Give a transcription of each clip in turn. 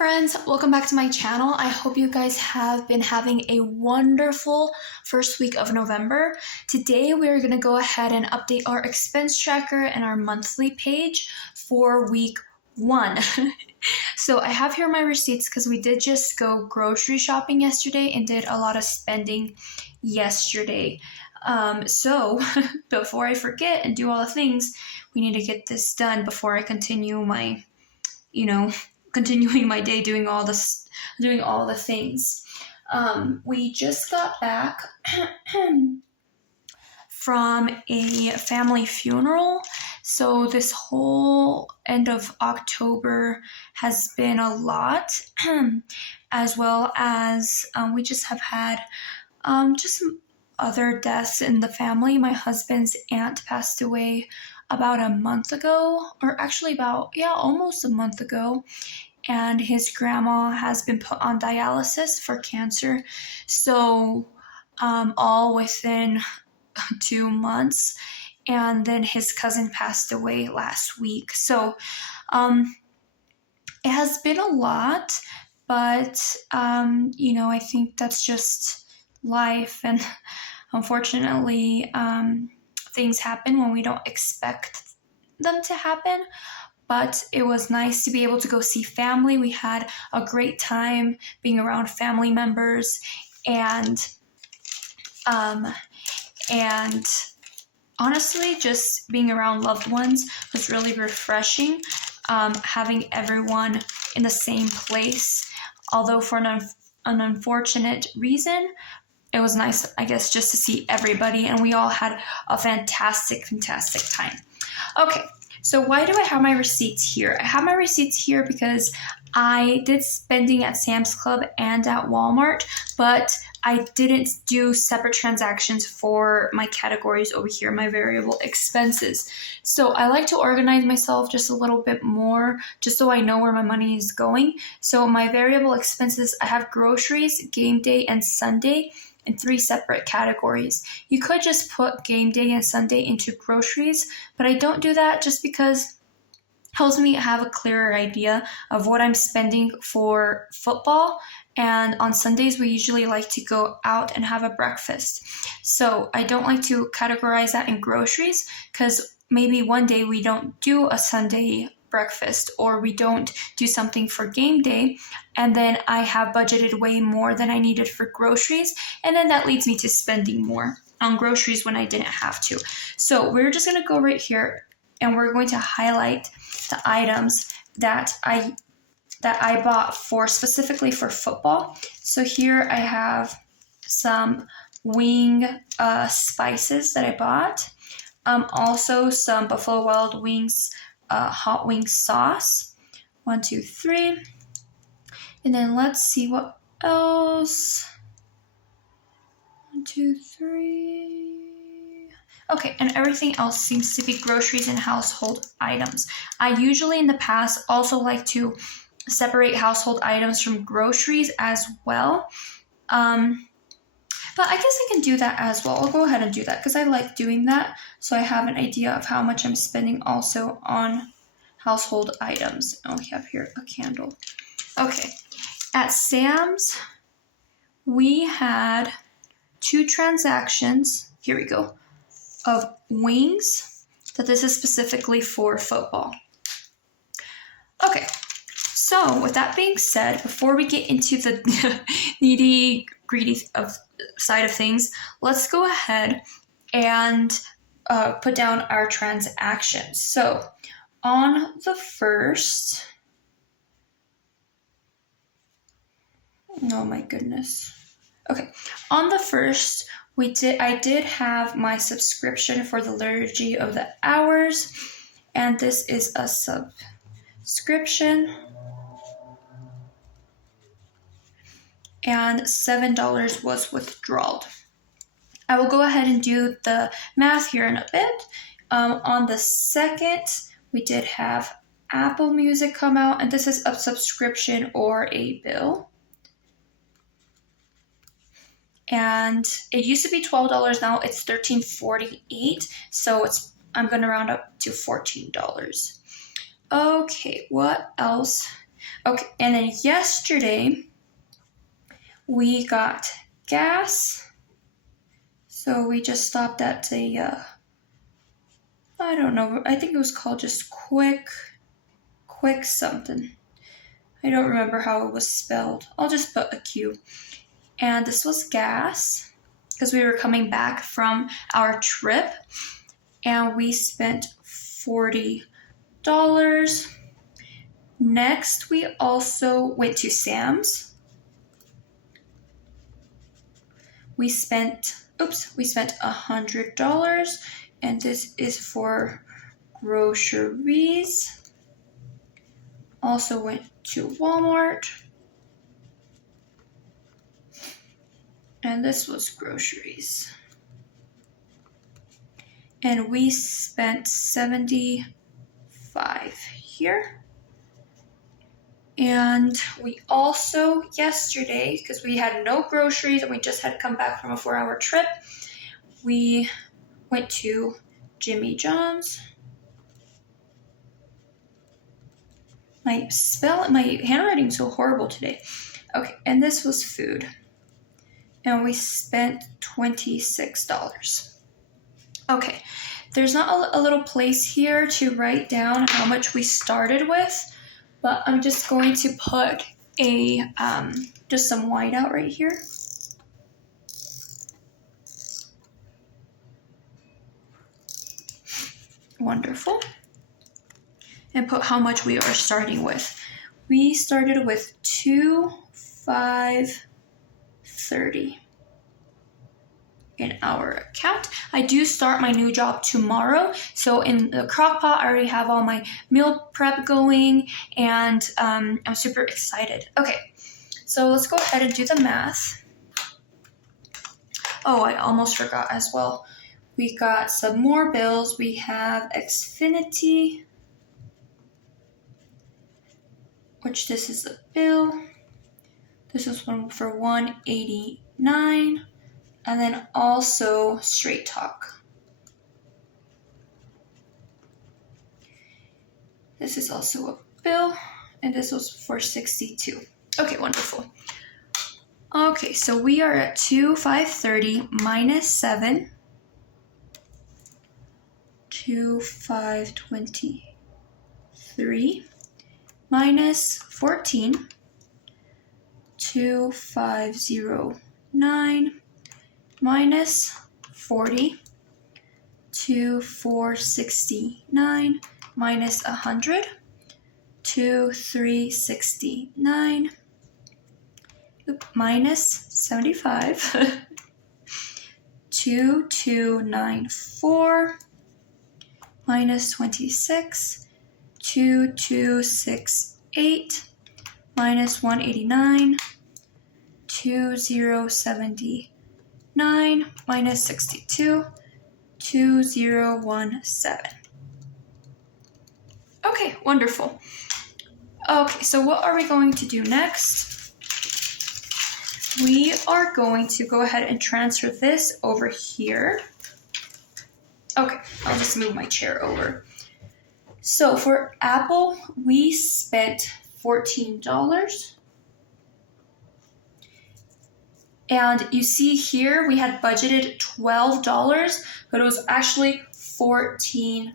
friends, welcome back to my channel. I hope you guys have been having a wonderful first week of November. Today we are going to go ahead and update our expense tracker and our monthly page for week 1. So I have here my receipts because we did just go grocery shopping yesterday and did a lot of spending yesterday. So before I forget and do all the things, we need to get this done before I continue my, continuing my day doing all the things. We just got back from a family funeral. So this whole end of October has been a lot, as well as we just have had just some other deaths in the family. My husband's aunt passed away about a month ago, or actually almost a month ago. And his grandma has been put on dialysis for cancer. So all within 2 months. And then his cousin passed away last week. So it has been a lot, but I think that's just life. And unfortunately, things happen when we don't expect them to happen. But it was nice to be able to go see family. We had a great time being around family members, and honestly, just being around loved ones was really refreshing. Having everyone in the same place, although for an unfortunate reason, it was nice, I guess, just to see everybody, and we all had a fantastic time. Okay. So why do I have my receipts here? I have my receipts here because I did spending at Sam's Club and at Walmart, but I didn't do separate transactions for my categories over here, my variable expenses. So I like to organize myself just a little bit more, just so I know where my money is going. So my variable expenses, I have groceries, game day, and Sunday in 3 separate categories. You could just put game day and Sunday into groceries, but I don't do that just because it helps me have a clearer idea of what I'm spending for football. And on Sundays, we usually like to go out and have a breakfast. So I don't like to categorize that in groceries because maybe one day we don't do a Sunday breakfast, or we don't do something for game day, and then I have budgeted way more than I needed for groceries, and then that leads me to spending more on groceries when I didn't have to. So we're just going to go right here, and we're going to highlight the items that I bought specifically for football. So here I have some wing spices that I bought, also some Buffalo Wild Wings hot wing sauce. 1, 2, 3. And then let's see what else. 1, 2, 3. Okay, and everything else seems to be groceries and household items. I usually in the past also like to separate household items from groceries as well. But I guess I can do that as well. I'll go ahead and do that because I like doing that. So I have an idea of how much I'm spending also on household items. Oh, we have here a candle. Okay. At Sam's, we had 2 transactions. Here we go. Of wings. That this is specifically for football. Okay. So with that being said, before we get into the nitty-gritty side of things, let's go ahead and put down our transactions. So on the first, oh my goodness. Okay, on the first, I did have my subscription for the Liturgy of the Hours, and this is a subscription. And $7 was withdrawed. I will go ahead and do the math here in a bit. On the second, we did have Apple Music come out, and this is a subscription or a bill. And it used to be $12, now it's $13.48. So I'm going to round up to $14. Okay, what else Okay, and then yesterday we got gas. So we just stopped at a, I don't know, I think it was called just quick something. I don't remember how it was spelled. I'll just put a Q. And this was gas because we were coming back from our trip and we spent $40. Next, we also went to Sam's. We spent $100, and this is for groceries. Also went to Walmart, and this was groceries. And we spent $75 here. And we also, yesterday, because we had no groceries and we just had come back from a 4-hour trip, we went to Jimmy John's. My handwriting's so horrible today. Okay, and this was food. And we spent $26. Okay, there's not a little place here to write down how much we started with, but I'm just going to put a just some white out right here. Wonderful. And put how much we are starting with. We started with $2,530 in our account. I do start my new job tomorrow, so in the crock pot I already have all my meal prep going, and I'm super excited. Okay, so let's go ahead and do the math. Oh, I almost forgot as well. We got some more bills. We have Xfinity, which this is a bill. This is one for $189. And then also Straight Talk. This is also a bill, and this was for $62. Okay, wonderful. Okay, so we are at $2,530 minus 7. $2,523 minus 14. $2,509 minus 40, $2,469 minus 100, $2,369 minus 75, $2,294 minus 26, $2,268 minus 189, $2,079 minus 62, 2,017. Okay, wonderful. Okay, so what are we going to do next? We are going to go ahead and transfer this over here. Okay, I'll just move my chair over. So for Apple, we spent $14. And you see here, we had budgeted $12, but it was actually $14.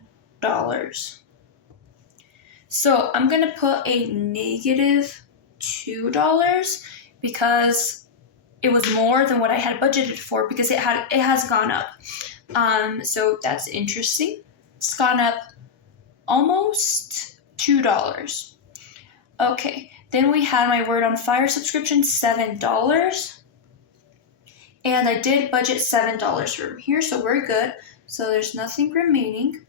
So I'm gonna put a negative $2 because it was more than what I had budgeted for, because it has gone up. So that's interesting. It's gone up almost $2. Okay, then we had my Word on Fire subscription, $7. And I did budget $7 from here, so we're good. So there's nothing remaining.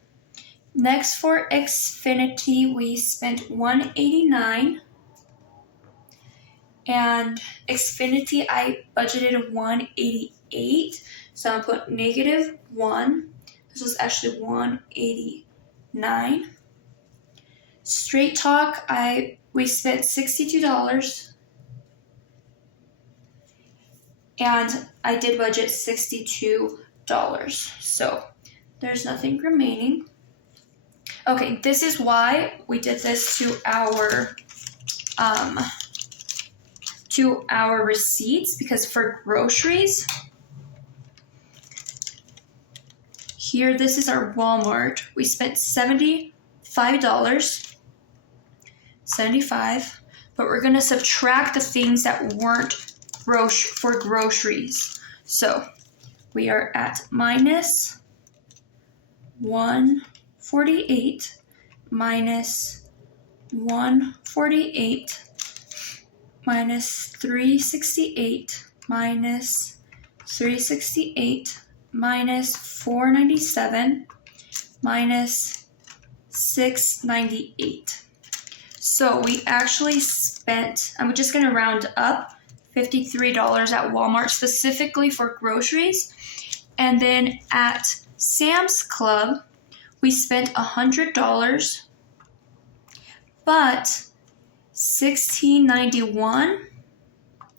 Next, for Xfinity, we spent $189. And Xfinity, I budgeted $188. So I'm going to put negative 1. This was actually $189. Straight Talk, we spent $62. And I did budget $62. So there's nothing remaining. Okay, this is why we did this to our receipts, because for groceries, here, this is our Walmart. We spent $75, 75, but we're gonna subtract the things that weren't for groceries. So we are at minus 148 minus 148 minus 368 minus 368 minus 497 minus 698. So we actually spent, I'm just going to round up, $53 at Walmart specifically for groceries. And then at Sam's Club, we spent $100, but $16.91,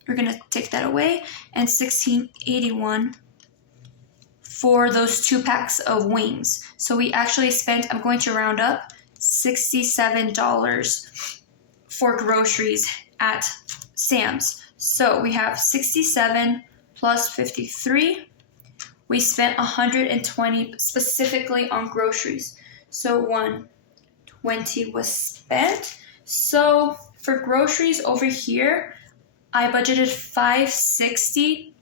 we're going to take that away, and $16.81 for those 2 packs of wings. So we actually spent, I'm going to round up, $67 for groceries at Sam's. So we have 67 plus 53. We spent $120 specifically on groceries. So $120 was spent. So for groceries over here, I budgeted $560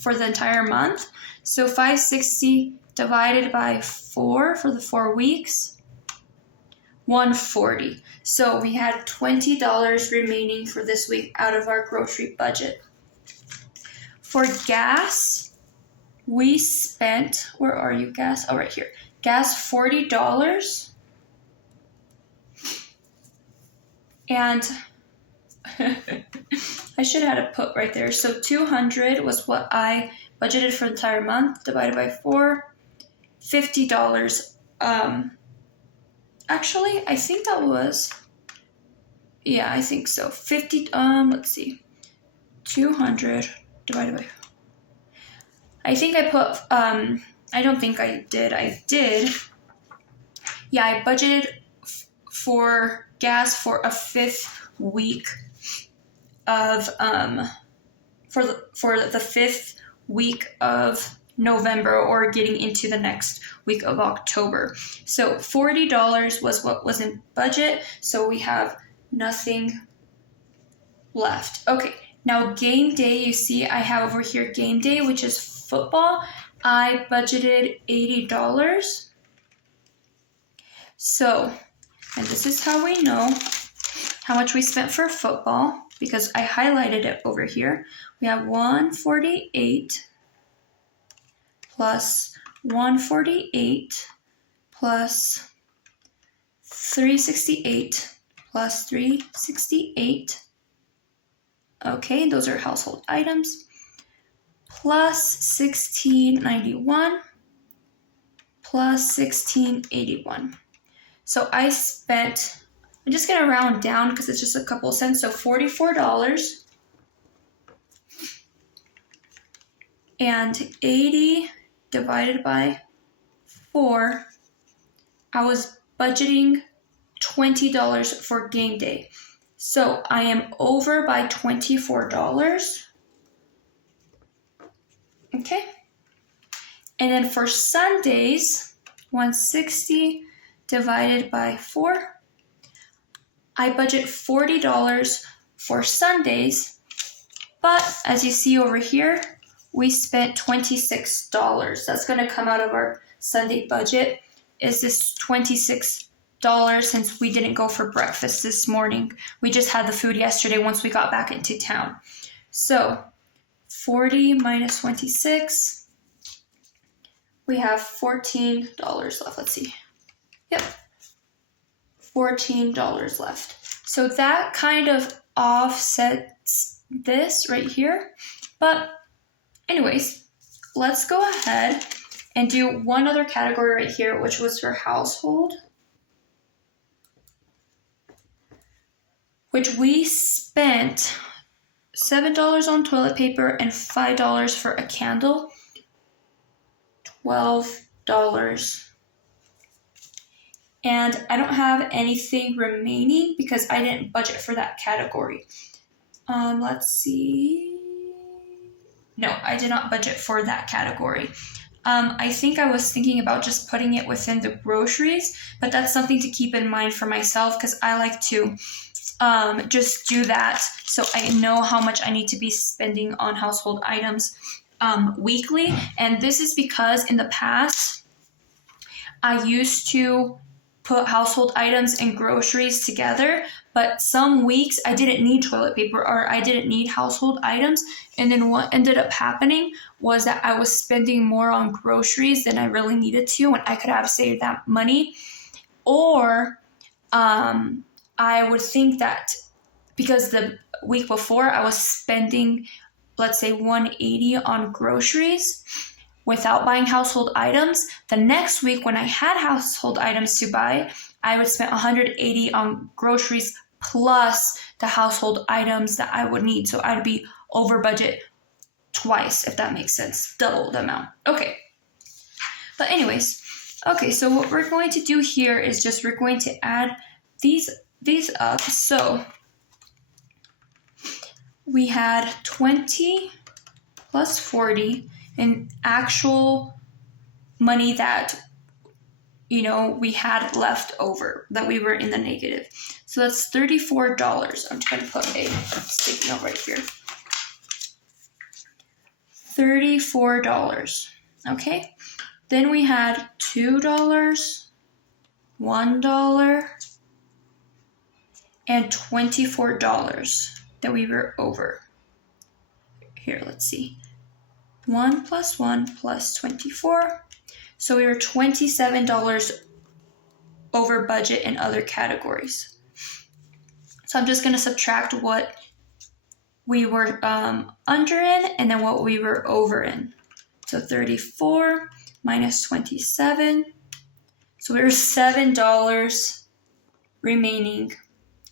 for the entire month. So $560 divided by 4 for the 4 weeks, $140. So we had $20 remaining for this week out of our grocery budget. For gas, we spent, where are you, gas? Oh, right here. Gas, $40. And I should have had a put right there. So $200 was what I budgeted for the entire month, divided by 4, $50. Actually, I think that was, yeah, I think so. 50, let's see. 200 divided by, I think I put, I don't think I did. I did. Yeah, I budgeted for gas for a 5th week of, for the 5th week of November, or getting into the next week of October. So $40 was what was in budget. So we have nothing left. Okay, now game day, you see I have over here game day, which is football. I budgeted $80. So, and this is how we know how much we spent for football, because I highlighted it over here. We have 148 plus 148 plus 368 plus 368. Okay, those are household items. Plus 1691 plus 1681. So I spent, I'm just going to round down because it's just a couple cents. So $44. And 80 divided by 4, I was budgeting $20 for game day. So I am over by $24. Okay. And then for Sundays, 160 divided by 4, I budget $40 for Sundays. But as you see over here, we spent $26. That's going to come out of our Sunday budget. Is this $26 since we didn't go for breakfast this morning? We just had the food yesterday once we got back into town. So 40 minus 26, we have $14 left. Let's see. Yep, $14 left. So that kind of offsets this right here. But anyways, let's go ahead and do one other category right here, which was for household, which we spent $7 on toilet paper and $5 for a candle, $12. And I don't have anything remaining because I didn't budget for that category. Let's see. No, I did not budget for that category. I think I was thinking about just putting it within the groceries, but that's something to keep in mind for myself because I like to just do that so I know how much I need to be spending on household items weekly. And this is because in the past, I used to put household items and groceries together, but some weeks I didn't need toilet paper or I didn't need household items. And then what ended up happening was that I was spending more on groceries than I really needed to, and I could have saved that money. Or I would think that because the week before I was spending, let's say, $180 on groceries without buying household items, the next week when I had household items to buy, I would spend $180 on groceries plus the household items that I would need. So I'd be over budget twice, if that makes sense, double the amount. Okay. But anyways, okay, so what we're going to do here is just we're going to add these up. So we had 20 plus 40 in actual money that, we had left over, that we were in the negative. So that's $34. I'm just going to put a sticky note right here. $34. Okay. Then we had $2, $1, and $24 that we were over. Here, let's see. 1 plus 1 plus 24. So we were $27 over budget in other categories. So I'm just going to subtract what we were under in and then what we were over in. So 34 minus 27. So we were $7 remaining.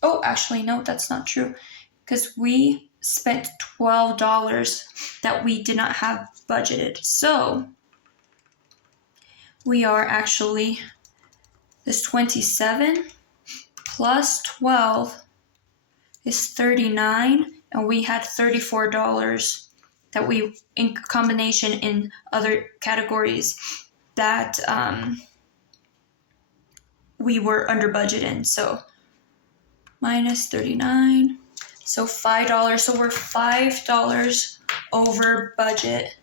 Oh, actually, no, that's not true. Because we spent $12 that we did not have budgeted. So we are actually, this 27 plus 12 is 39, and we had $34 that we, in combination in other categories, that we were under budget in. So minus 39, so $5. So we're $5 over budget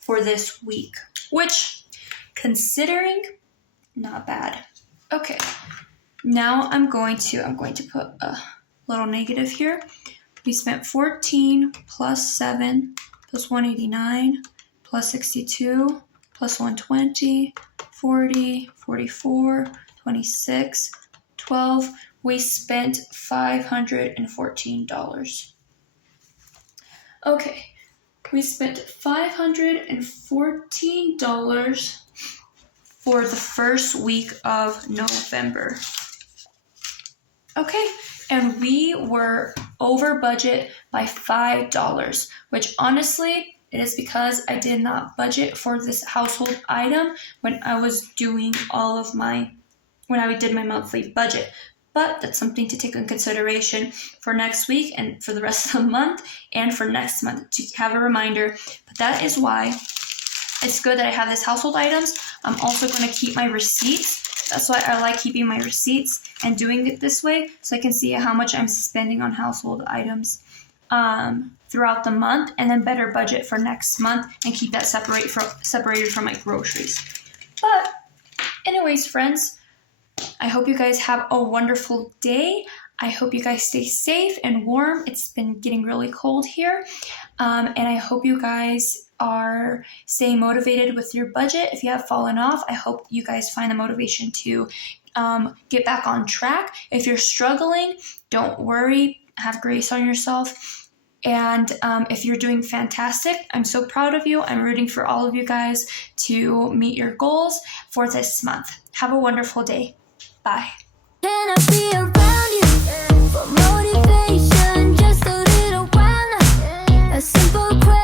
for this week, which, considering, not bad. Okay, now I'm going to put a little negative here. We spent 14 plus 7 plus 189 plus 62 plus 120, 40, 44, 26, 12. We spent $514. Okay, we spent $514 for the first week of November. Okay, and we were over budget by $5, which honestly, it is because I did not budget for this household item when I was doing when I did my monthly budget. But that's something to take in consideration for next week and for the rest of the month and for next month to have a reminder. But that is why it's good that I have this household items. I'm also going to keep my receipts. That's why I like keeping my receipts and doing it this way, so I can see how much I'm spending on household items throughout the month, and then better budget for next month and keep that separated from my groceries. But anyways, friends, I hope you guys have a wonderful day. I hope you guys stay safe and warm. It's been getting really cold here. And I hope you guys are staying motivated with your budget. If you have fallen off, I hope you guys find the motivation to get back on track. If you're struggling, don't worry. Have grace on yourself. And if you're doing fantastic, I'm so proud of you. I'm rooting for all of you guys to meet your goals for this month. Have a wonderful day. Bye. Can I be around you for motivation? Just a little while now. A simple question.